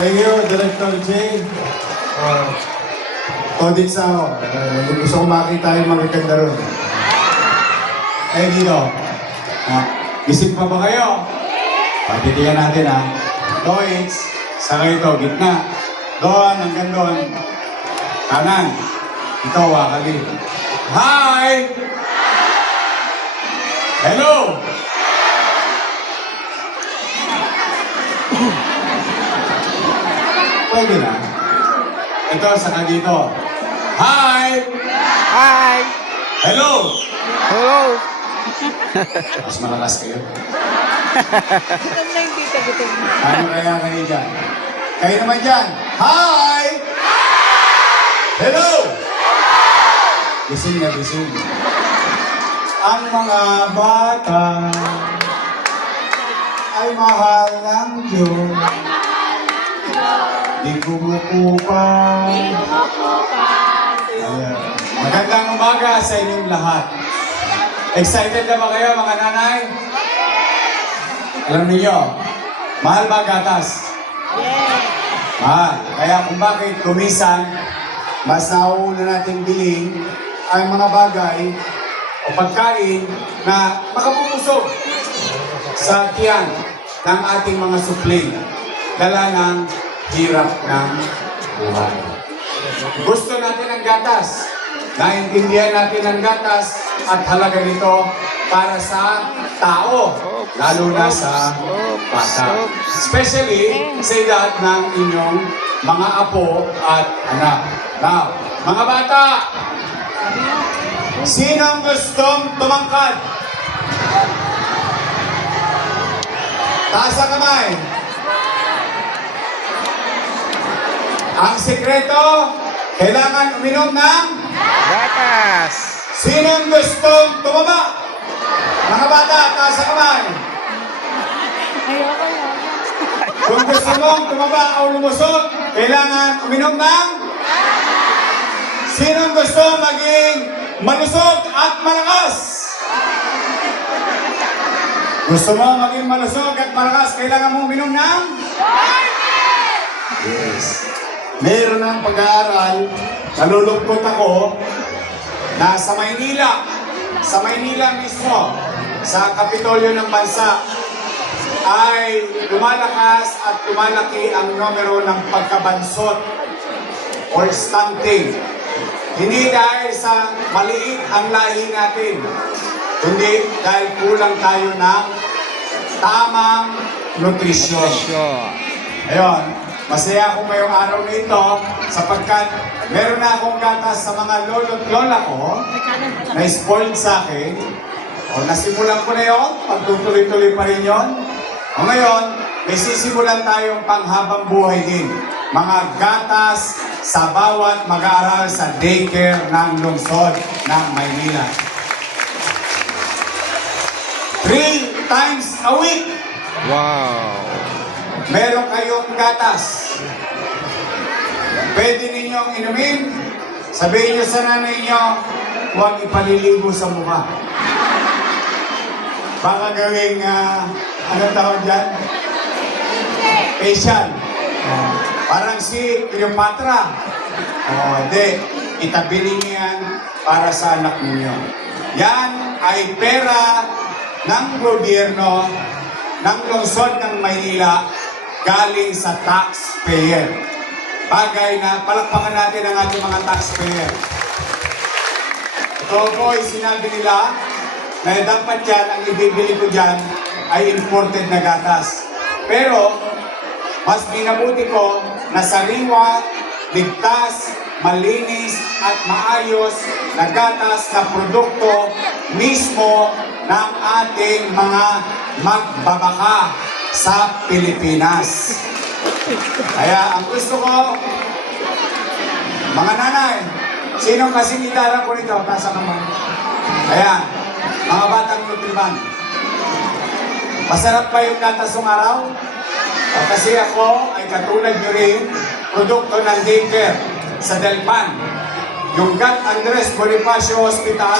Thank you, Director J. Todit sa ako. Gusto ko makita yung mga ganda ron. Dito. Gising pa ba kayo? Pagtitigan natin ha. Doits. Sa kayo ito, gitna. Doon, hanggang doon. Kanan. Ito, wakali. Hi! Hello! Pwede na. Ito, saka dito. Hi! Hi! Hello! Hello! Mas malakas kayo. Ano yung dito? Ano kaya kayo dyan? Kayo naman dyan. Hi! Hello! Gising na gising. Ang mga bata ay mahal ng Diyos. Di kumukupan. Ayan. Magandang umaga sa inyong lahat. Excited na ba kayo mga nanay? Alam niyo, mahal ba gatas? Yes! Mahal. Kaya kung bakit kumisan, mas nauuna natin bilhin ang mga bagay o pagkain na makapupusog sa tiyan ng ating mga supling. Dala ng hirap ng buhay. Gusto natin ang gatas. Naintindihan natin ang gatas at halaga nito para sa tao, lalo na sa bata. Especially sa edad ng inyong mga apo at anak. Now, mga bata, sinong gustong tumangkad? Taas ang kamay. Ang sekreto, kailangan uminom ng Gatas! sinong gustong tumaba? Mga bata, taas ang kamay. Ayoko yan. Kung gusto mong tumaba o lumusot, kailangan uminom ng sinong gusto maging malusog at malakas? Gusto mo maging malusog at malakas, kailangan mo uminom ng? Yes. Meron ng pag-aaral, nalulungkot ako, na sa Maynila mismo, sa Kapitolyo ng Bansa, ay lumalakas at lumalaki ang numero ng pagkabansot or stunting. Hindi dahil sa maliit ang lahi natin, kundi dahil kulang tayo ng tamang nutrisyon. Ayun, masaya ako ngayong araw nito sapagkat meron na akong gatas sa mga lolo't lola ko na spoiled sa akin. O nasimulan ko na yun, pagtutuloy-tuloy pa rin yun. O ngayon, may sisimulan tayong panghabang buhay din. Mga gatas sa bawat mag-aaral sa daycare ng lungsod ng Maynila. 3 times a week. Wow! Meron kayong gatas. Pwede ninyong inumin. Sabihin nyo sa nanay nyo, huwag ipaliligo sa mukha. Baka gawing, anong tawag dyan? Facial. Parang si Cleopatra. Hindi. Itabi ninyo yan para sa anak ninyo. Yan ay pera ng gobyerno ng lungsod ng Maynila galing sa taxpayer. Bagay na palakpakan natin ang ating mga taxpayer. Ito po ay sinabi nila na dapat yan, ang ibibili ko dyan ay imported na gatas. Pero, mas minabuti ko na sariwa, ligtas, malinis at maayos na gatas na produkto mismo ng ating mga magbabaka sa Pilipinas. Kaya ang gusto ko, mga nanay, sino kasing idara ko nito? Tasa naman. Ayan, mga batang nutriban. Masarap pa yung gatas ng araw? O kasi ako ay katulad nyo rin, produkto ng daycare sa Delpan. Yung Gat Andres Bonifacio Hospital,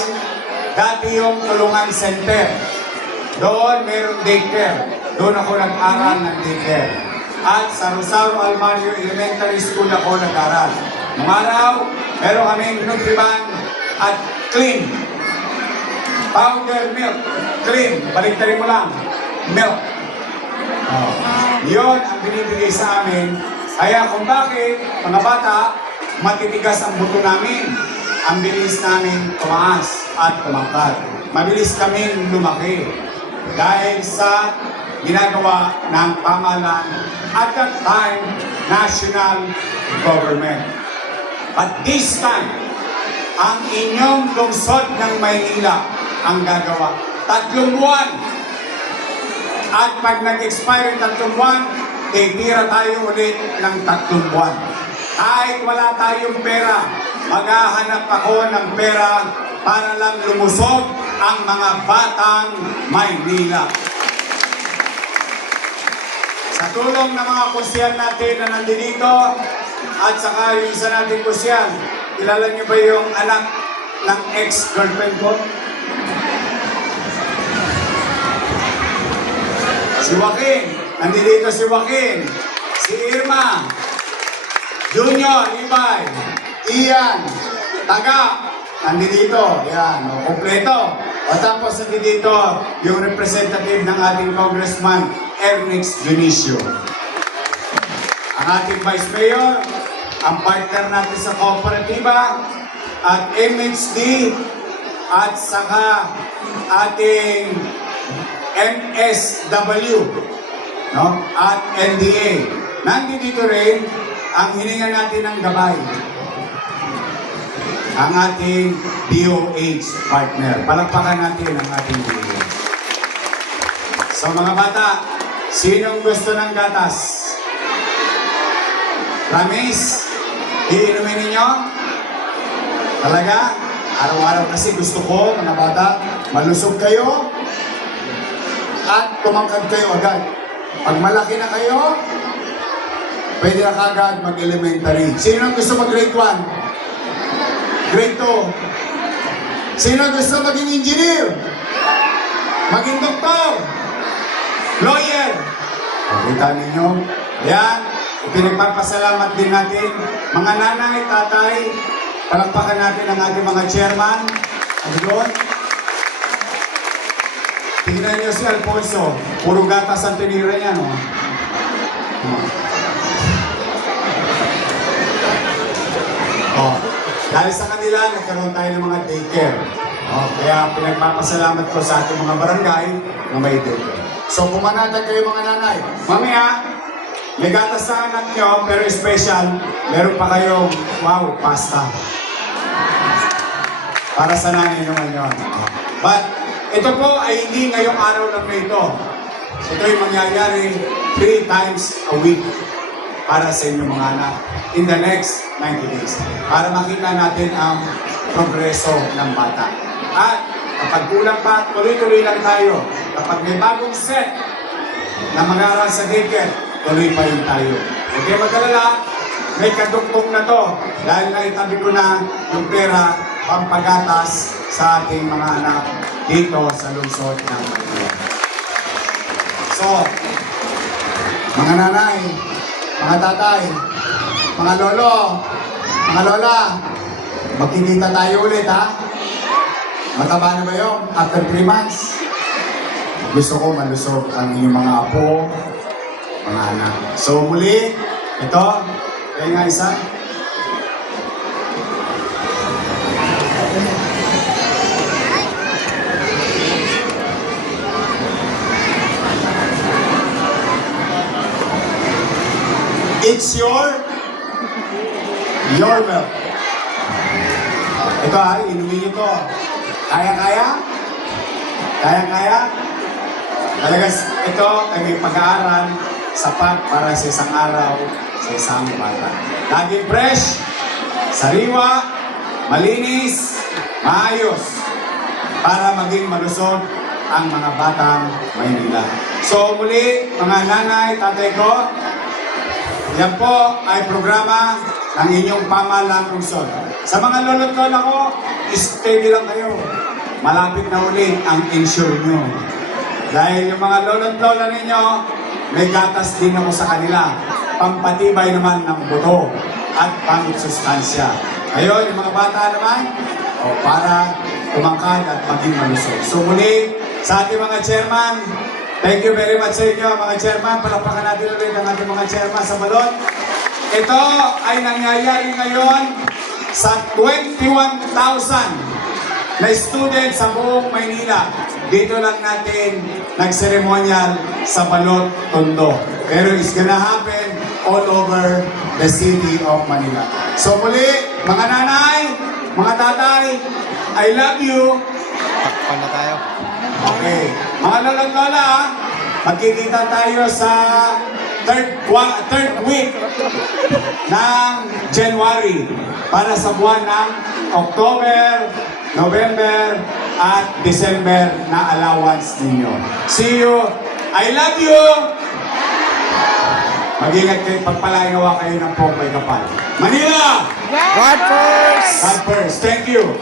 dati yung tulungan center. Doon meron daycare. Doon ako nag-aral ng daycare. at sa Rosario Almario Elementary School ako nag-aral. Nung araw, meron kaming Nutriban at Clean. Powder milk. Clean. Baliktarin mo lang. Milk. Oh. Yun ang binibigay sa amin. Kaya kung bakit, mga bata, matitigas ang buto namin. Ang bilis namin tumaas at tumangkad. Mabilis kaming lumaki. Dahil sa ginagawa ng pamahalaan at that time, national government. At this time, ang inyong lungsod ng Maynila ang gagawa. 3 buwan. At pag nag-expire yung 3 buwan, titira tayo ulit ng 3 buwan. Kahit wala tayong pera, maghahanap ako ng pera para lang lumusog ang mga batang Maynila. Sa tulong ng mga kusyal natin na nandito, at saka yung isa natin kusyal, kilala niyo ba yung anak ng ex-girlfriend ko? Si Joaquin. Nandito si Joaquin. Si Irma. Junior, Ibay. Ian. Taga. Nandito. Yan. O, kompleto. O tapos nandito yung representative ng ating congressman, Ernix Dionisio. Ang ating vice mayor, ang partner natin sa kooperatiba, at MHD, at saka ating MSW, no? At NDA. Nandito rin ang hininga natin ng gabay. Ang ating DOH partner. Palakpakan natin ang ating DOH. So mga bata, sinong gusto ng gatas? Promise? Iinumin ninyo? Talaga? Araw-araw kasi gusto ko, mga bata, malusog kayo at tumangkad kayo agad. Pag malaki na kayo, pwede na kagad mag-elementary. Sino ang gusto mag-grade 1? Grade 2? Sino ang gusto maging engineer? Maging doktor? Lawyer? Kita ninyo? Yan. Pinagpapasalamat din natin. Mga nanay, tatay, palakpakan natin ang ating mga chairman. Ano doon? Tingnan niyo si Alfonso. Puro gatas ang tinira niya, no? Oh. Dahil sa kanila, nagkaroon tayo ng mga daycare. Oh, kaya pinagpapasalamat ko sa ating mga barangay na may daycare. So, pumanatag kayo mga nanay. Mamaya, may gatas sa anak nyo, pero special, meron pa kayong, wow, pasta. Para sa nanay naman yun. But, ito po ay hindi ngayong araw lang na ito. Ito ay mangyayari 3 times a week para sa inyong mga anak in the next 90 days. Para makita natin ang progreso ng bata. At kapag kulang pa, tuloy-tuloy lang tayo. Kapag may bagong set na mag-aaral sa daycare, tuloy pa rin tayo. Okay, mag-alala, may kadugtong na to dahil naitabi ko na yung pera pampagatas sa ating mga anak dito sa lungsod ng Maynila. So, mga nanay, mga tatay, mga lolo, mga lola, magkikita tayo ulit, ha? Mataba na ba yun? After 3 months? Gusto ko malusog ang inyong mga apo, mga anak. So muli, ito, kaya nga isa. It's your milk. Ito ha, inumin nyo to. Kaya-kaya? Kaya-kaya? Talaga, ito ay may pag-aaral sapat para sa isang araw, sa isang bata. Laging fresh, sariwa, malinis, maayos, para maging malusog ang mga batang Maynila. So muli, mga nanay, tatay ko, yan po ay programa ng inyong pamahalang lungsod. Sa mga lolo't lola ko, steady lang kayo. Malapit na ulit ang insure nyo. Dahil yung mga lolo't lola ninyo, may gatas din ako sa kanila. Pampatibay naman ng buto at pangsustansya. Ngayon, yung mga bata naman, para tumangkad at maging malusog. So muli, sa ating mga chairman, thank you very much sa inyo, mga chairman. Palakpakan natin ulit ang ating mga chairman sa balon. Ito ay nangyayari ngayon sa 21,000 na student sa buong Maynila. Dito lang natin nagseremonyal sa Balot, Tondo. Pero it's gonna happen all over the city of Manila. So muli, mga nanay, mga tatay, I love you. Takpan na tayo. Okay. Mga lolo't lola, magkikita tayo sa third week ng January para sa buwan ng October, November, at December na allowance ninyo. See you. I love you. Mag-ingat kayo, pagpalainawa kayo ng pong may kapal. Manila! God first! God first. Thank you.